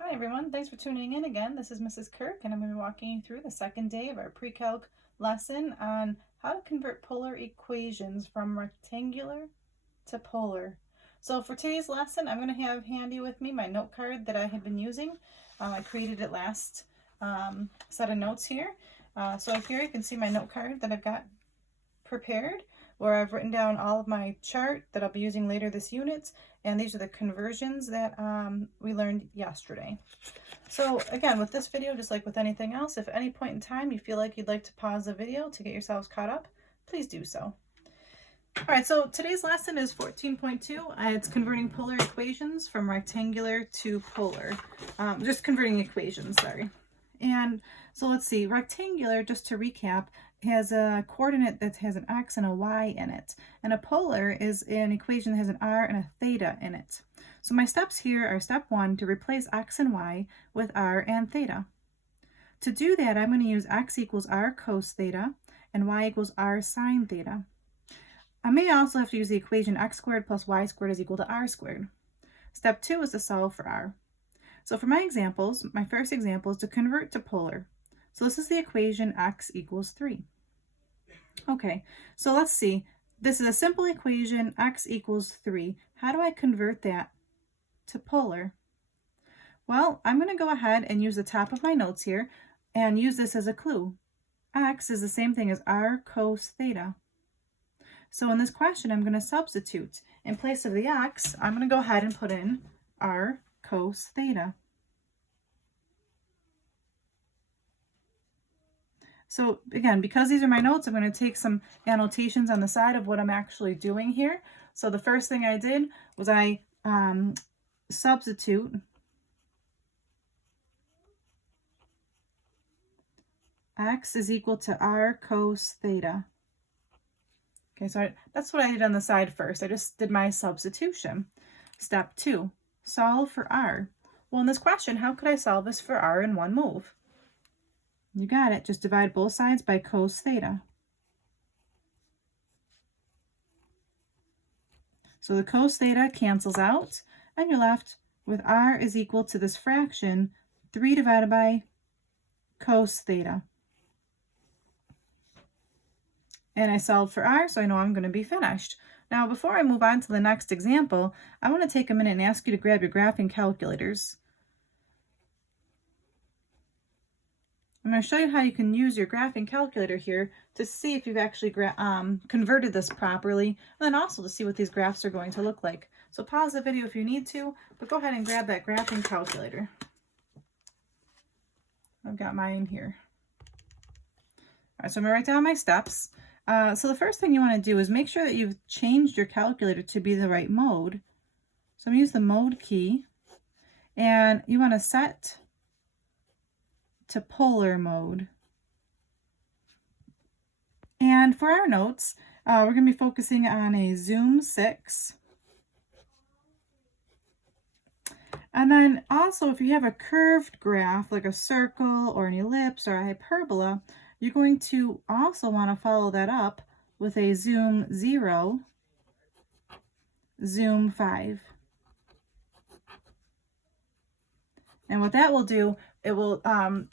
Hi everyone, thanks for tuning in again. This is Mrs. Kirk and I'm going to be walking you through the second day of our pre-calc lesson on how to convert polar equations from rectangular to polar. So for today's lesson, I'm going to have handy with me my note card that I have been using. I created it last set of notes here. So here you can see my note card that I've got prepared, where I've written down all of my chart that I'll be using later this unit, and these are the conversions that we learned yesterday. So again, with this video, just like with anything else, if at any point in time you feel like you'd like to pause the video to get yourselves caught up, please do so. All right, so today's lesson is 14.2. It's converting polar equations from rectangular to polar. Just converting equations, sorry. And so let's see, rectangular, just to recap, has a coordinate that has an x and a y in it. And a polar is an equation that has an r and a theta in it. So my steps here are step 1, to replace x and y with r and theta. To do that, I'm going to use x equals r cos theta and y equals r sine theta. I may also have to use the equation x squared plus y squared is equal to r squared. Step 2 is to solve for r. So for my examples, my first example is to convert to polar. So this is the equation x equals 3. Okay, so let's see. This is a simple equation, x equals 3. How do I convert that to polar? Well, I'm going to go ahead and use the top of my notes here and use this as a clue. X is the same thing as r cos theta. So in this question, I'm going to substitute. In place of the x, I'm going to go ahead and put in r cos theta. So again, because these are my notes, I'm going to take some annotations on the side of what I'm actually doing here. So the first thing I did was I substitute x is equal to r cos theta. Okay, so that's what I did on the side first. I just did my substitution. Step 2, solve for r. Well, in this question, how could I solve this for r in one move? You got it. Just divide both sides by cos theta. So the cos theta cancels out, and you're left with r is equal to this fraction, 3 divided by cos theta. And I solved for r, so I know I'm going to be finished. Now, before I move on to the next example, I want to take a minute and ask you to grab your graphing calculators. I'm going to show you how you can use your graphing calculator here to see if you've actually converted this properly, and then also to see what these graphs are going to look like. So pause the video if you need to, but go ahead and grab that graphing calculator. I've got mine here. All right, so I'm going to write down my steps. So the first thing you want to do is make sure that you've changed your calculator to be the right mode. So I'm going to use the mode key, and you want to set to polar mode. And for our notes, we're going to be focusing on a zoom 6. And then also, if you have a curved graph, like a circle or an ellipse or a hyperbola, you're going to also want to follow that up with a zoom 0, zoom 5. And what that will do, it will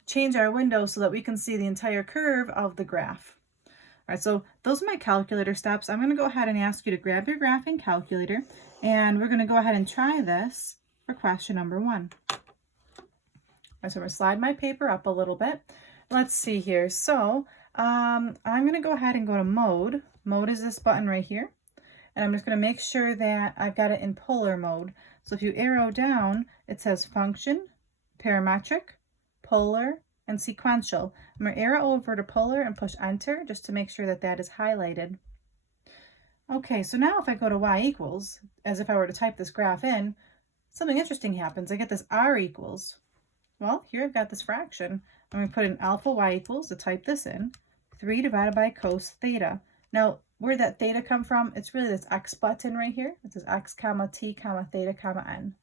change our window so that we can see the entire curve of the graph. All right, so those are my calculator steps. I'm going to go ahead and ask you to grab your graphing calculator, and we're going to go ahead and try this for question number 1. All right, so I'm going to slide my paper up a little bit. Let's see here. So I'm going to go ahead and go to mode. Mode is this button right here. And I'm just going to make sure that I've got it in polar mode. So if you arrow down, it says function, parametric, polar, and sequential. I'm going to arrow over to polar and push enter just to make sure that that is highlighted. Okay, so now if I go to y equals, as if I were to type this graph in, something interesting happens. I get this r equals. Well, here I've got this fraction. I'm going to put in alpha y equals to type this in, 3 divided by cos theta. Now, where did that theta come from? It's really this x button right here. It says x comma t comma theta comma n.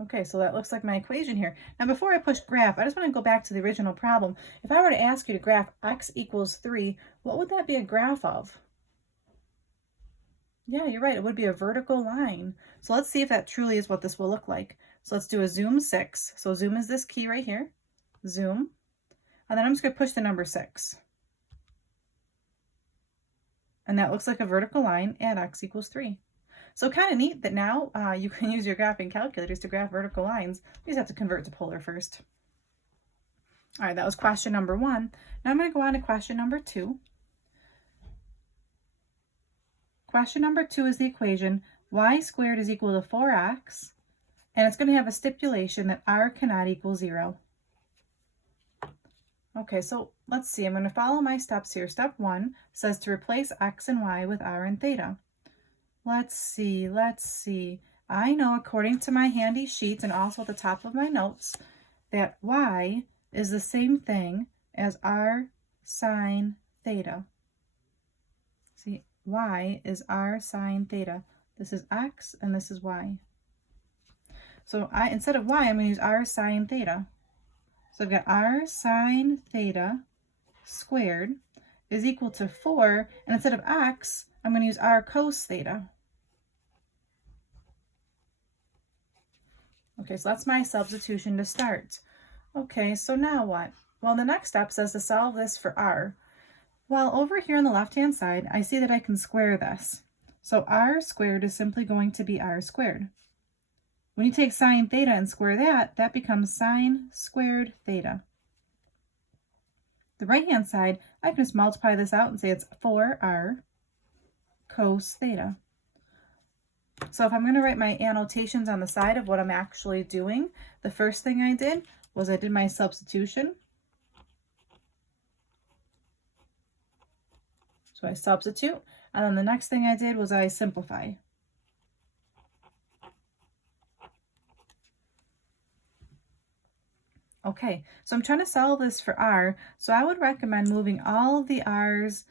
Okay, so that looks like my equation here. Now, before I push graph, I just want to go back to the original problem. If I were to ask you to graph x equals 3, what would that be a graph of? Yeah, you're right. It would be a vertical line. So let's see if that truly is what this will look like. So let's do a zoom 6. So zoom is this key right here. Zoom. And then I'm just going to push the number 6. And that looks like a vertical line at x equals 3. So kind of neat that now you can use your graphing calculators to graph vertical lines. You just have to convert to polar first. All right, that was question number 1. Now I'm going to go on to question number 2. Question number 2 is the equation y squared is equal to 4x, and it's going to have a stipulation that r cannot equal 0. Okay, so let's see. I'm going to follow my steps here. Step 1 says to replace x and y with r and theta. Let's see. I know according to my handy sheets and also at the top of my notes that y is the same thing as r sine theta. See, y is r sine theta. This is x and this is y. So instead of y, I'm going to use r sine theta. So I've got r sine theta squared is equal to 4, and instead of x, I'm going to use r cos theta. Okay, so that's my substitution to start. Okay, so now what? Well, the next step says to solve this for r. Well, over here on the left-hand side, I see that I can square this. So r squared is simply going to be r squared. When you take sine theta and square that, that becomes sine squared theta. The right-hand side, I can just multiply this out and say it's 4r cos theta. So if I'm going to write my annotations on the side of what I'm actually doing, the first thing I did was I did my substitution. So I substitute, and then the next thing I did was I simplify. Okay, so I'm trying to solve this for r, so I would recommend moving all of the r's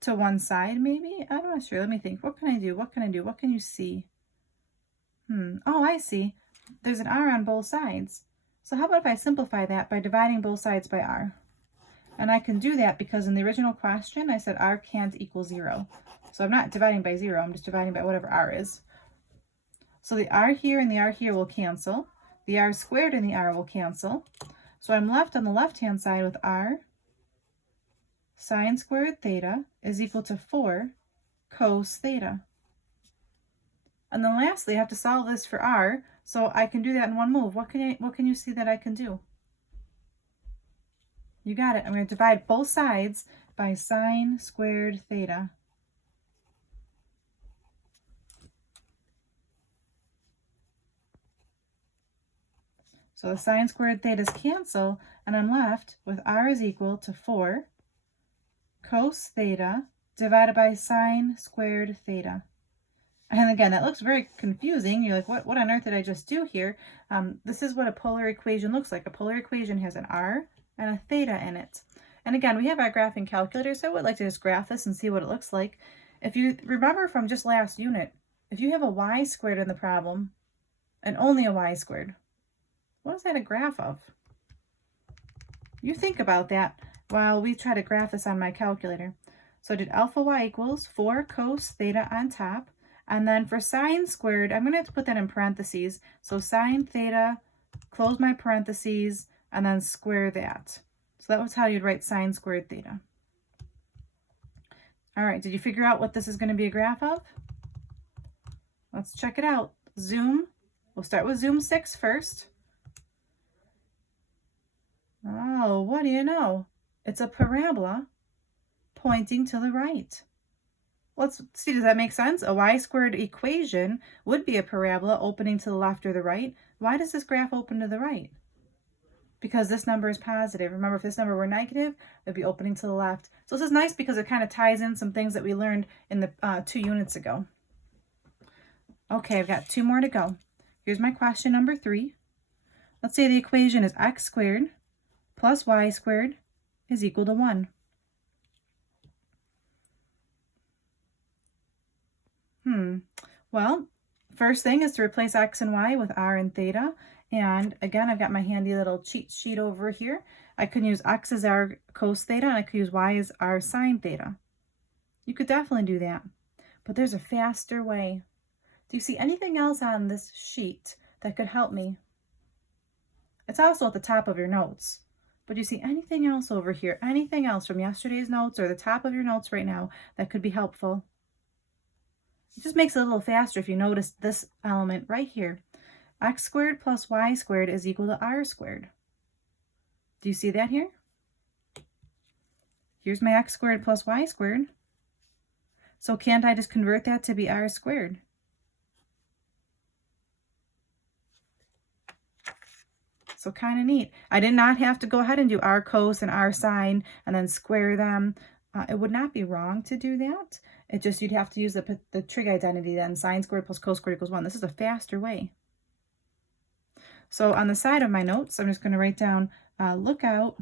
to one side, maybe? I'm not sure. Let me think. What can I do? What can I do? What can you see? Oh, I see. There's an r on both sides. So how about if I simplify that by dividing both sides by r? And I can do that because in the original question, I said r can't equal 0. So I'm not dividing by 0. I'm just dividing by whatever r is. So the r here and the r here will cancel. The r squared and the r will cancel. So I'm left on the left-hand side with r sine squared theta is equal to 4 cos theta. And then lastly, I have to solve this for r, so I can do that in one move. What can you see that I can do? You got it. I'm going to divide both sides by sine squared theta. So the sine squared thetas cancel, and I'm left with r is equal to 4 cos theta divided by sine squared theta. And again, that looks very confusing. You're like, what on earth did I just do here? This is what a polar equation looks like. A polar equation has an r and a theta in it. And again, we have our graphing calculator, so I would like to just graph this and see what it looks like. If you remember from just last unit, if you have a y squared in the problem, and only a y squared, what is that a graph of? You think about that while we try to graph this on my calculator. So did alpha y equals 4 cos theta on top, and then for sine squared, I'm going to have to put that in parentheses. So sine theta, close my parentheses, and then square that. So that was how you'd write sine squared theta. All right, did you figure out what this is going to be a graph of? Let's check it out. Zoom. We'll start with zoom 6 first. Oh, what do you know? It's a parabola pointing to the right. Let's see, does that make sense? A y squared equation would be a parabola opening to the left or the right. Why does this graph open to the right? Because this number is positive. Remember, if this number were negative, it would be opening to the left. So this is nice because it kind of ties in some things that we learned in the 2 units ago. Okay, I've got 2 more to go. Here's my question number 3. Let's say the equation is x squared plus y squared is equal to 1. Well, first thing is to replace x and y with r and theta. And again, I've got my handy little cheat sheet over here. I can use x as r cos theta, and I could use y as r sine theta. You could definitely do that. But there's a faster way. Do you see anything else on this sheet that could help me? It's also at the top of your notes. But do you see anything else over here? Anything else from yesterday's notes or the top of your notes right now that could be helpful? It just makes it a little faster if you notice this element right here. X squared plus y squared is equal to r squared. Do you see that here? Here's my x squared plus y squared. So can't I just convert that to be r squared? So kind of neat. I did not have to go ahead and do r cos and r sine and then square them. It would not be wrong to do that. It just, you'd have to use the trig identity then, sine squared plus cos squared equals 1. This is a faster way. So on the side of my notes, I'm just going to write down, look out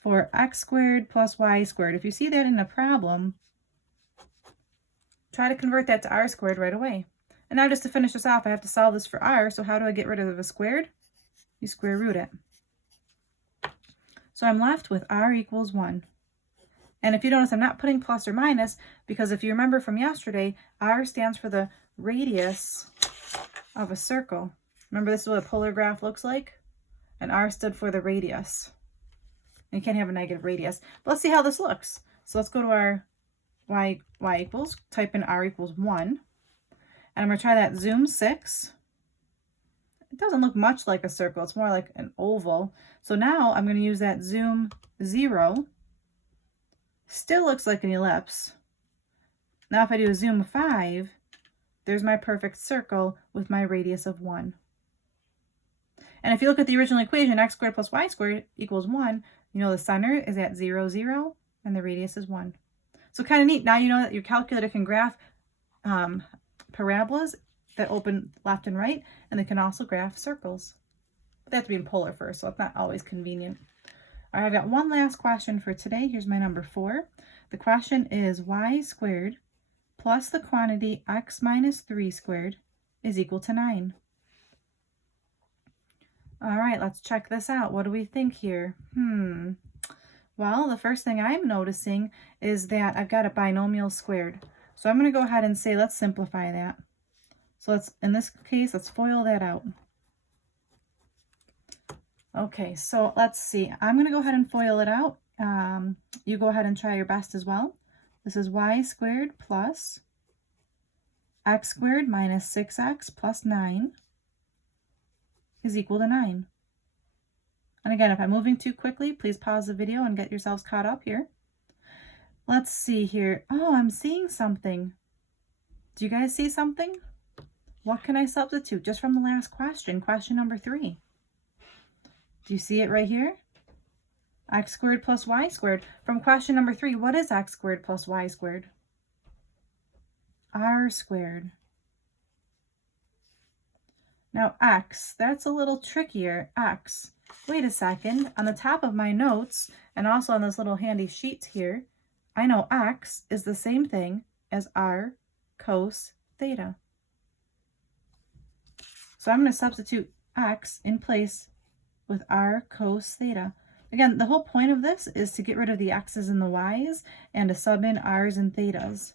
for x squared plus y squared. If you see that in a problem, try to convert that to r squared right away. And now just to finish this off, I have to solve this for r. So how do I get rid of a squared? You square root it. So I'm left with r equals 1. And if you notice, I'm not putting plus or minus because if you remember from yesterday, r stands for the radius of a circle. Remember, this is what a polar graph looks like? And r stood for the radius. And you can't have a negative radius. But let's see how this looks. So let's go to our y equals, type in r equals 1. And I'm going to try that zoom 6. It doesn't look much like a circle. It's more like an oval. So now I'm going to use that zoom 0. Still looks like an ellipse. Now if I do a zoom 5, there's my perfect circle with my radius of 1. And if you look at the original equation, x squared plus y squared equals 1, you know the center is at 0, 0, and the radius is 1. So kind of neat. Now you know that your calculator can graph parabolas that open left and right, and they can also graph circles. But they have to be in polar first, so it's not always convenient. All right, I've got one last question for today. Here's my number 4. The question is y squared plus the quantity x minus 3 squared is equal to 9. All right, let's check this out. What do we think here? Well, the first thing I'm noticing is that I've got a binomial squared. So I'm going to go ahead and say, let's simplify that. So let's, in this case, let's FOIL that out. Okay, so let's see. I'm going to go ahead and FOIL it out. You go ahead and try your best as well. This is y squared plus x squared minus 6x plus 9 is equal to 9. And again, if I'm moving too quickly, please pause the video and get yourselves caught up here. Let's see here. Oh, I'm seeing something. Do you guys see something? What can I substitute just from the last question, question number 3? Do you see it right here? X squared plus y squared. From question number 3, what is x squared plus y squared? R squared. Now x, that's a little trickier. X. Wait a second. On the top of my notes, and also on those little handy sheets here, I know x is the same thing as r cos theta. So I'm going to substitute x in place with r cos theta. Again, the whole point of this is to get rid of the x's and the y's and to sub in r's and thetas.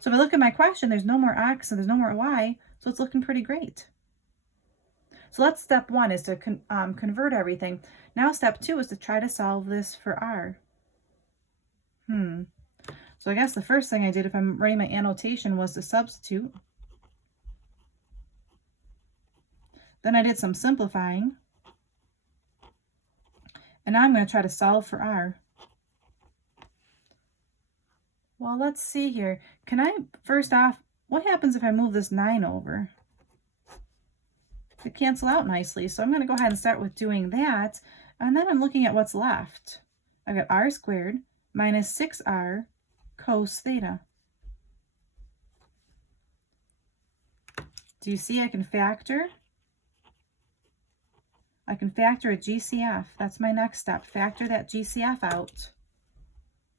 So if I look at my question, there's no more x and there's no more y, so it's looking pretty great. So that's step 1, is to convert everything. Now step 2 is to try to solve this for r. So I guess the first thing I did, if I'm writing my annotation, was to substitute. Then I did some simplifying. And now I'm going to try to solve for r. Well, let's see here. Can I, first off, what happens if I move this 9 over? It cancel out nicely. So I'm going to go ahead and start with doing that. And then I'm looking at what's left. I've got r squared minus 6r cos theta. Do you see I can factor? I can factor a GCF. That's my next step. Factor that GCF out.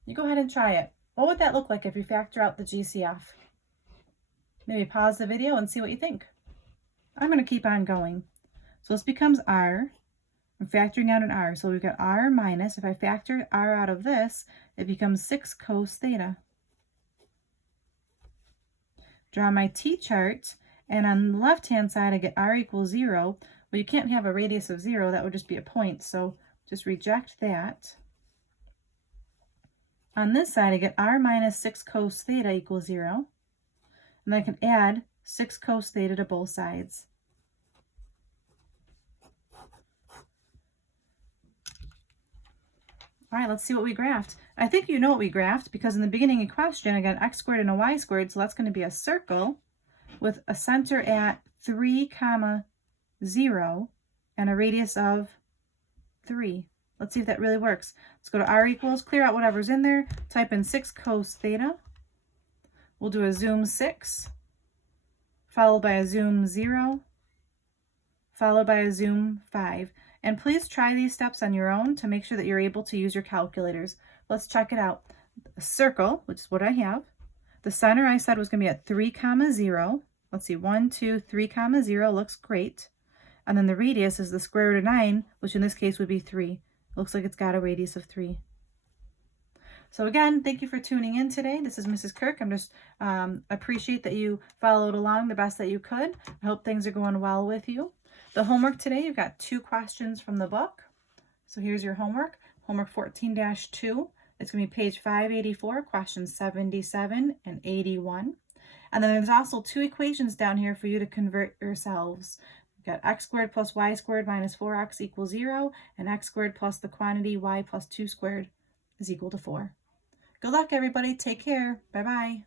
You go ahead and try it. What would that look like if you factor out the GCF? Maybe pause the video and see what you think. I'm going to keep on going. So this becomes r. I'm factoring out an r. So we've got r minus, if I factor r out of this, it becomes 6 cos theta. draw my t-chart, and on the left-hand side, I get r equals 0. Well, you can't have a radius of 0. That would just be a point, so just reject that. On this side, I get r minus 6 cos theta equals 0. And I can add 6 cos theta to both sides. All right, let's see what we graphed. I think you know what we graphed because in the beginning of the question, I got an x squared and a y squared, so that's going to be a circle with a center at 3, 0 and a radius of 3. Let's see if that really works. Let's go to r equals, clear out whatever's in there, type in 6 cos theta. We'll do a zoom 6, followed by a zoom 0, followed by a zoom 5. And please try these steps on your own to make sure that you're able to use your calculators. Let's check it out. A circle, which is what I have. The center I said was going to be at 3, 0. Let's see, 1, 2, 3, 0 looks great. And then the radius is the square root of 9, which in this case would be 3. It looks like it's got a radius of 3. So again, thank you for tuning in today. This is Mrs. Kirk. I'm just appreciate that you followed along the best that you could. I hope things are going well with you. The homework today, you've got 2 questions from the book. So here's your homework. Homework 14-2. It's going to be page 584, questions 77 and 81. And then there's also 2 equations down here for you to convert yourselves. You've got x squared plus y squared minus 4x equals 0, and x squared plus the quantity y plus 2 squared is equal to 4. Good luck, everybody. Take care. Bye-bye.